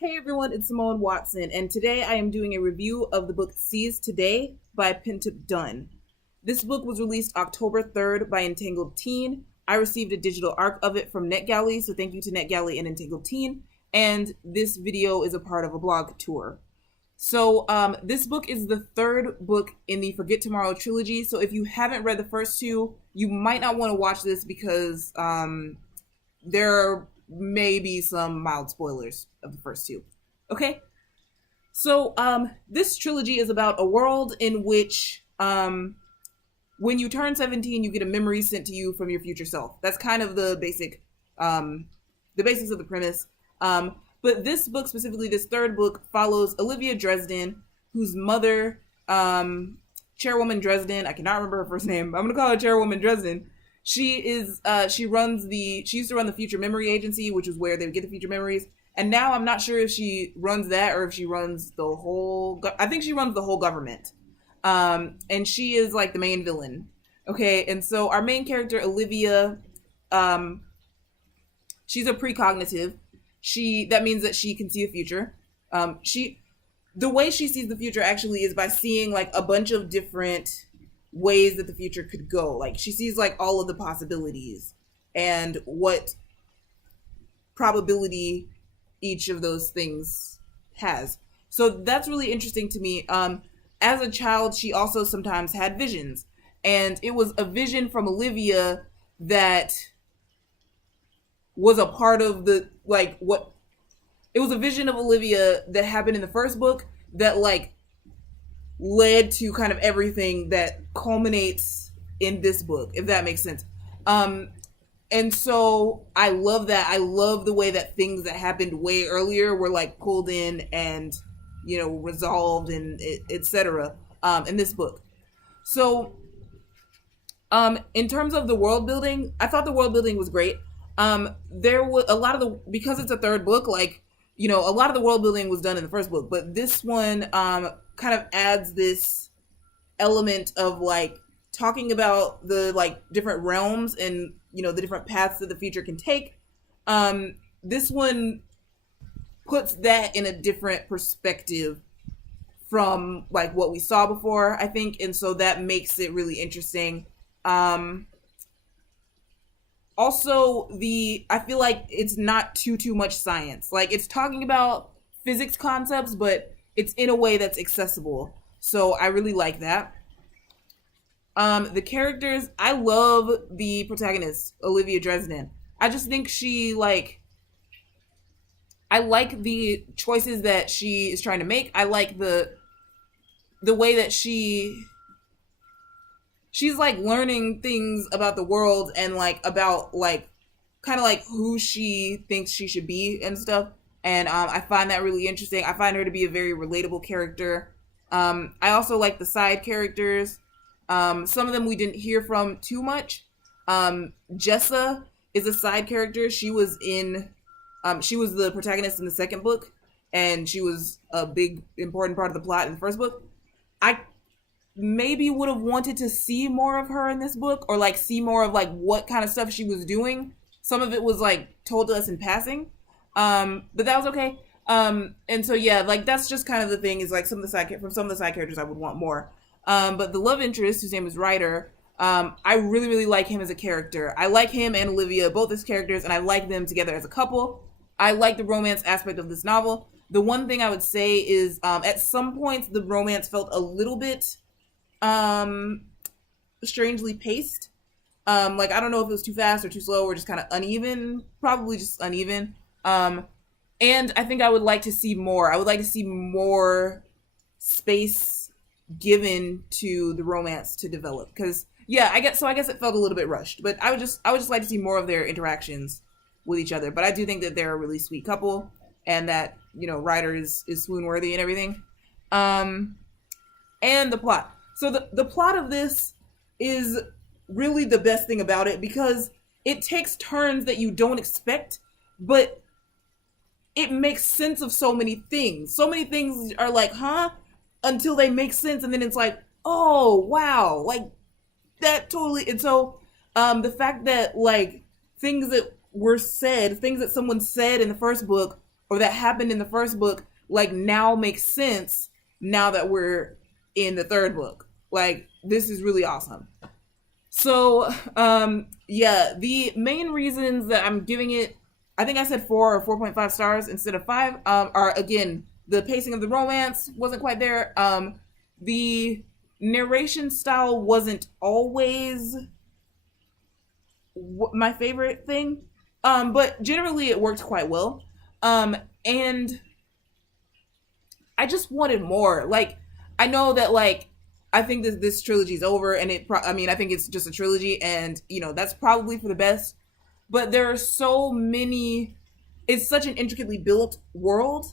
Hey everyone, it's Simone Watson, and today I am doing a review of the book Seize Today by Pintip Dunn. This book was released October 3rd by Entangled Teen. I received a digital arc of it from NetGalley, so thank you to NetGalley and Entangled Teen. And this video is a part of a blog tour. So this book is the third book in the Forget Tomorrow trilogy. So if you haven't read the first two, you might not want to watch this because there may be some mild spoilers of the first two. Okay? So this trilogy is about a world in which when you turn 17, you get a memory sent to you from your future self. That's kind of the basics of the premise. But this book, specifically this third book, follows Olivia Dresden, whose mother, Chairwoman Dresden, I cannot remember her first name, but I'm going to call her Chairwoman Dresden. She used to run the Future Memory Agency, which is where they would get the future memories. And now I'm not sure if she runs that or if she runs the whole, I think she runs the whole government. And she is like the main villain. Okay. And so our main character, Olivia, she's a precognitive. That means that she can see the future. The way she sees the future actually is by seeing like a bunch of different ways that the future could go. Like she sees like all of the possibilities and what probability each of those things has. So that's really interesting to me. As a child, she also sometimes had visions, and it was a vision from Olivia that was a part of it was a vision of Olivia that happened in the first book that like led to kind of everything that culminates in this book, if that makes sense. And so I love that. I love the way that things that happened way earlier were like pulled in and, resolved and etc. In this book. So, in terms of the world building, I thought the world building was great. There was because it's a third book, a lot of the world building was done in the first book, but this one, kind of adds this element of like talking about the like different realms and the different paths that the future can take. This one puts that in a different perspective from like what we saw before, I think, and so that makes it really interesting. Also, I feel like it's not too much science. Like it's talking about physics concepts, but it's in a way that's accessible. So I really like that. The characters, I love the protagonist, Olivia Dresden. I just think I like the choices that she is trying to make. I like the way that she's like learning things about the world and like about like kind of like who she thinks she should be and stuff. And I find that really interesting. I find her to be a very relatable character. I also like the side characters. Some of them we didn't hear from too much. Jessa is a side character. She was the protagonist in the second book, and she was a big important part of the plot in the first book. I maybe would have wanted to see more of her in this book, or like see more of like what kind of stuff she was doing. Some of it was like told to us in passing. But that was okay. And so yeah, like that's just kind of the thing is like some of the side characters I would want more. But the love interest, whose name is Ryder, I really, really like him as a character. I like him and Olivia, both as characters, and I like them together as a couple. I like the romance aspect of this novel. The one thing I would say is, at some points, the romance felt a little bit, strangely paced. Like, I don't know if it was too fast or too slow or just kind of uneven. Probably just uneven. And I think I would like to see more. I would like to see more space given to the romance to develop. Because, yeah, I guess it felt a little bit rushed. But I would just like to see more of their interactions with each other. But I do think that they're a really sweet couple. And that, Ryder is swoon worthy and everything. And the plot. So the plot of this is really the best thing about it because it takes turns that you don't expect, but it makes sense of so many things. So many things are like, huh? Until they make sense, and then it's like, oh, wow. Like, that totally... And so, the fact that, like, things that someone said in the first book or that happened in the first book, like, now makes sense now that we're in the third book. Like, this is really awesome. So, yeah, the main reasons that I'm giving it, I think I said 4 or 4.5 stars instead of 5, are, again, the pacing of the romance wasn't quite there. The narration style wasn't always my favorite thing, but generally it worked quite well. And I just wanted more. Like, I know that, like, I think that this trilogy is over, and I think it's just a trilogy, and, you know, that's probably for the best. But there are so many, it's such an intricately built world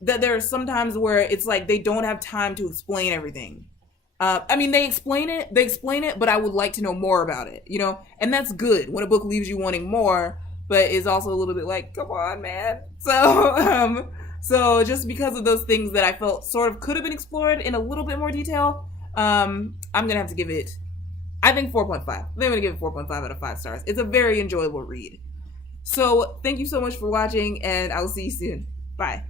that there are some times where it's like they don't have time to explain everything. I mean, they explain it, but I would like to know more about it, you know? And that's good when a book leaves you wanting more, but is also a little bit like, come on, man. So just because of those things that I felt sort of could have been explored in a little bit more detail, I'm going to have to give it, I think 4.5. I'm going to give it 4.5 out of 5 stars. It's a very enjoyable read. So thank you so much for watching, and I will see you soon. Bye.